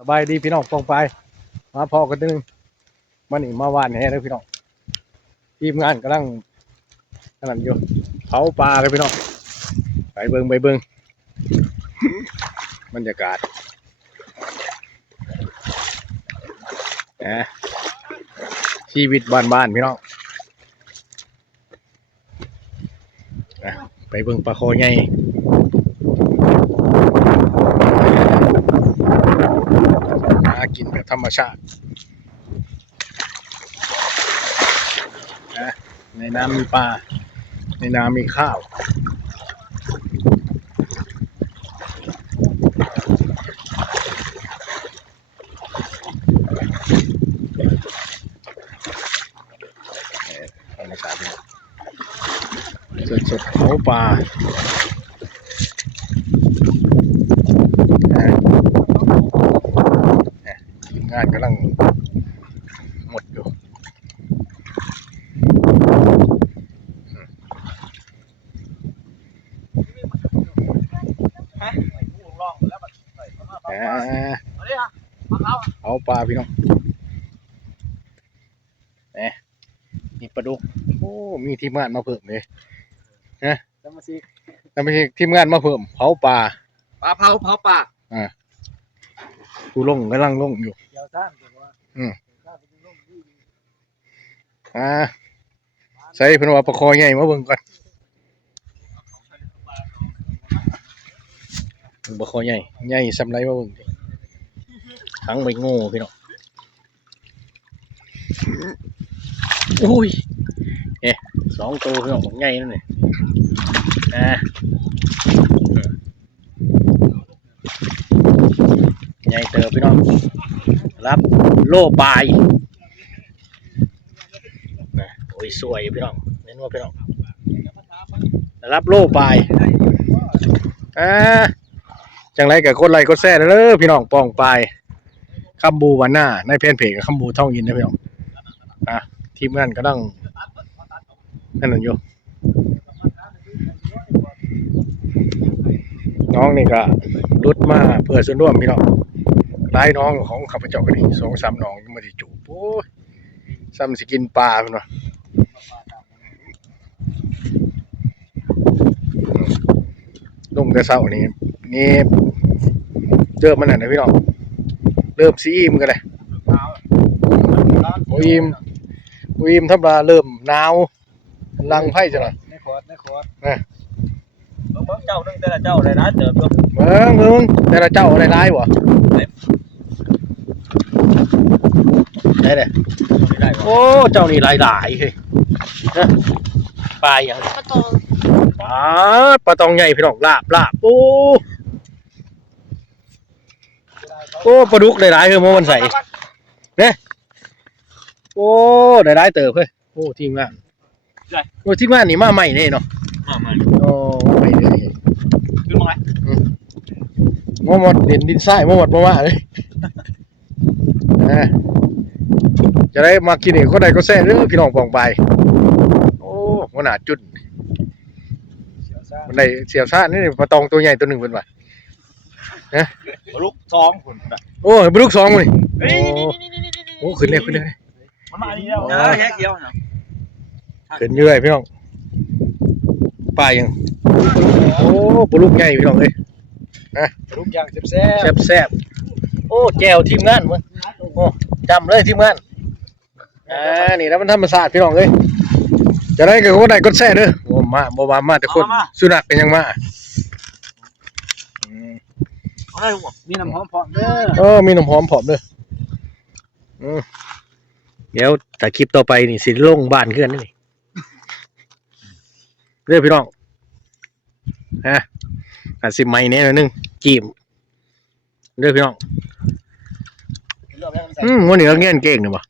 สบายดีพี่น้องปองไปมาพอกันนึงมันนี่มาว่านแห่เลยพี่น้องทีมงานกำลังนั่นอยู่เผาปลาเลยพี่น้องไปเบิ่งบรรยากาศชีวิตบ้านๆพี่น้องไปเบิ่งปลาคอใหญ่หากินแบบธรรมชาติในน้ำมีปลาในน้ำมีข้าวธรรมชาติสดๆเผาปลาทีมงานกำลังหมดอยู่เอาปลาพี่น้องมีปลาดุกโอ้มีทีมงานมาเพิ่มเลยนะแล้วไม่ใช่ทีมงานมาเพิ่มเผาปลาเผาปลากูกำลังลงอยู่ใส่เพิ่นว่าปลาคอใหญ่มาเบิ่งก่อนปลาคอใหญ่สำไรมาเบิ่งทั้งไม่โง่พี่น้องอุ้ย2 ตัวพี่น้องใหญ่นั่นนี่ใหญ่เติบพี่น้องรับโล่ปลายโอ้ยสวยพี่น้องเน้นว่าพี่น้องรับโล่ปลายจังไรกับคนไรก็แซ่เด้อพี่น้องปองปลายคำบูวันหน้าในเพจกับคำบูท่องอินนะพี่น้องทีมงานก็ต้องนั่นอยู่น้องนี่ก็รุดมาเพื่อส่วนร่วมพี่น้องหลายน้องของข้าพเจ้าก็ดี2-3 น้องมาที่จูบโอ้ยซ้ำสิกินปลาพี่น้องลงแต่เช้านี่เจอมันนะพี่น้องเริ่มซีอิ่มกันเลยอิ่มธรรมดาเริ่มหนาวลังไพ่จะหน่อยในขวดเมืองเจ้านึงแต่ละเจ้าอะไรนะเติบด้วยเมืองแต่ละเจ้าอะไรร้ายวะได้เลยโอ้เจ้านี่หลายเฮ้ยปลาอย่างปลาตองใหญ่พี่น้องลาบโอ้ปลาดุกหลายเฮ้ยมันใส่เนี่ยโอ้หลายเติบเฮ้ยโอ้ทีมงานทีมงานนี่มาใหม่เนี่ยเนาะโอ้ใหม่เลยขึ้นมาไงหมดเด่นดินทรายหมดมาเลยจะได้มากินอีกคนใดก็แซ่เรื่องพี่น้องปองไปโอ้ขนาดจุดมันได้เสียบซ่านี่ปลาตองตัวใหญ่ตัวหนึ่งเป็นป่ะปลาลูก2คนโอ้ปลาลูก2เลยโอ้ขึ้นเลยมันมาดีแล้วแค่เดียวนะขึ้นเยอะพี่น้องปลายังโอ้ปลาลูกใหญ่พี่น้องเลยปลาลูกย่างแซ่บโอ้แจวทีมงานมั้งโอ้จำเลยทีมงานนี่แล้วมันธรรมศาสตร์พี่น้องเลยจะได้กับคนใดก็แซ่เด้อมาแต่คนสุนัขกันยังมามีน้ำหอมผอมเด้อมีน้ำหอมผอมเด้อเดี๋ยวแต่คลิปต่อไปนี่สิลงบ้านเพื่อนนี่เรื่องพี่น้องสิไม้เนี่ยนึงจีมเรื่องพี่น้องวันนี้เราเงี้ยเก่งหรือเปล่า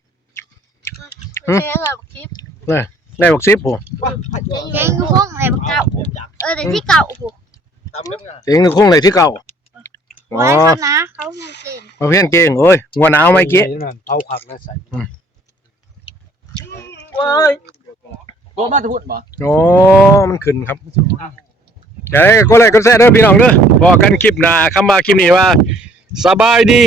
ได้บอกซิปผมเจ๊งคือห้องไหนบ้างเก่าแต่ที่เก่าโอ้โหเจ๊งคือห้องไหนที่เก่าไว้เขานะเขาเพี้ยนเก่งมาเพี้ยนเก่งโอ้ยงัวหนาวไม่เกี้ยเอาผักแล้วใส่โอ้มาทุกบ่โอ้มันขึ้นครับเดี๋ยวก็เลยก็แซ่เด้อพี่น้องเด้อบอกกันคลิปหน้าคำว่าคลิปนี้ว่าสบายดี